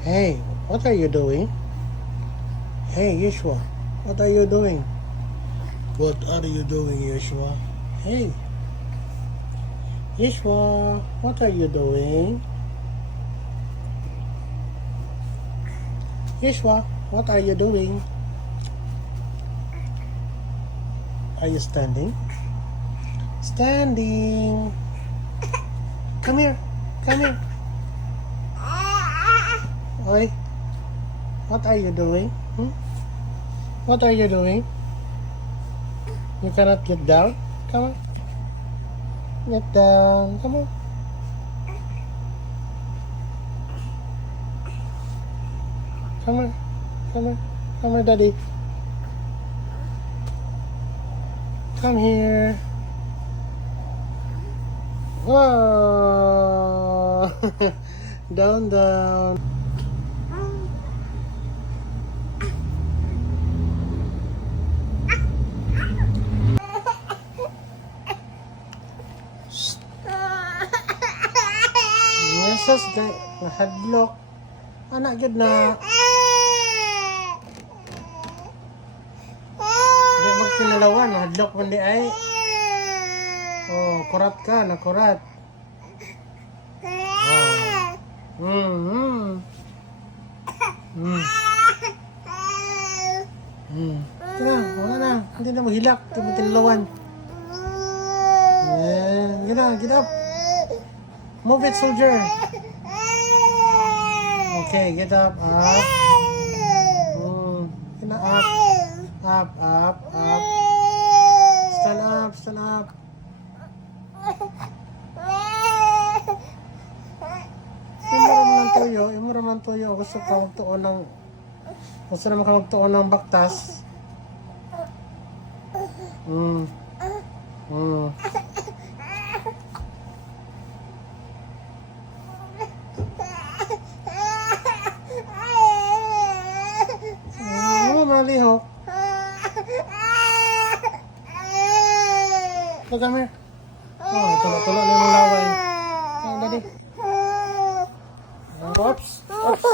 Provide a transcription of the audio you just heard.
Hey, what are you doing? Hey, Yeshua, what are you doing? What are you doing, Yeshua? Hey, Yeshua, what are you doing? Yeshua, what are you doing? Are you standing? Standing. Come here. Come here. Oi. What are you doing? What are you doing? You cannot get down? Come on. Get down. Come on. Come here. Come here. Come here, Daddy. Come here. Whoa. Down, down. Yesus, nahadlok. Anak gid na. Di magkinalawan, nahadlok man di ay. Oh, kurat ka, nakurat. Oh. Tara, wala na. Hindi na maghilak. Hindi mo tinalawan. Yeah, get up. Move it, soldier. Okay, get up. Up. Get up. Up, up, up. Stand up, stand up. Imura man tuyo. Gusto ka magtuon ng... Gusto naman ka magtuon ng baktas. Malihok. So, come here. Oh, tulak-tulak na yung laway. Oh, daddy. Oops. Oops.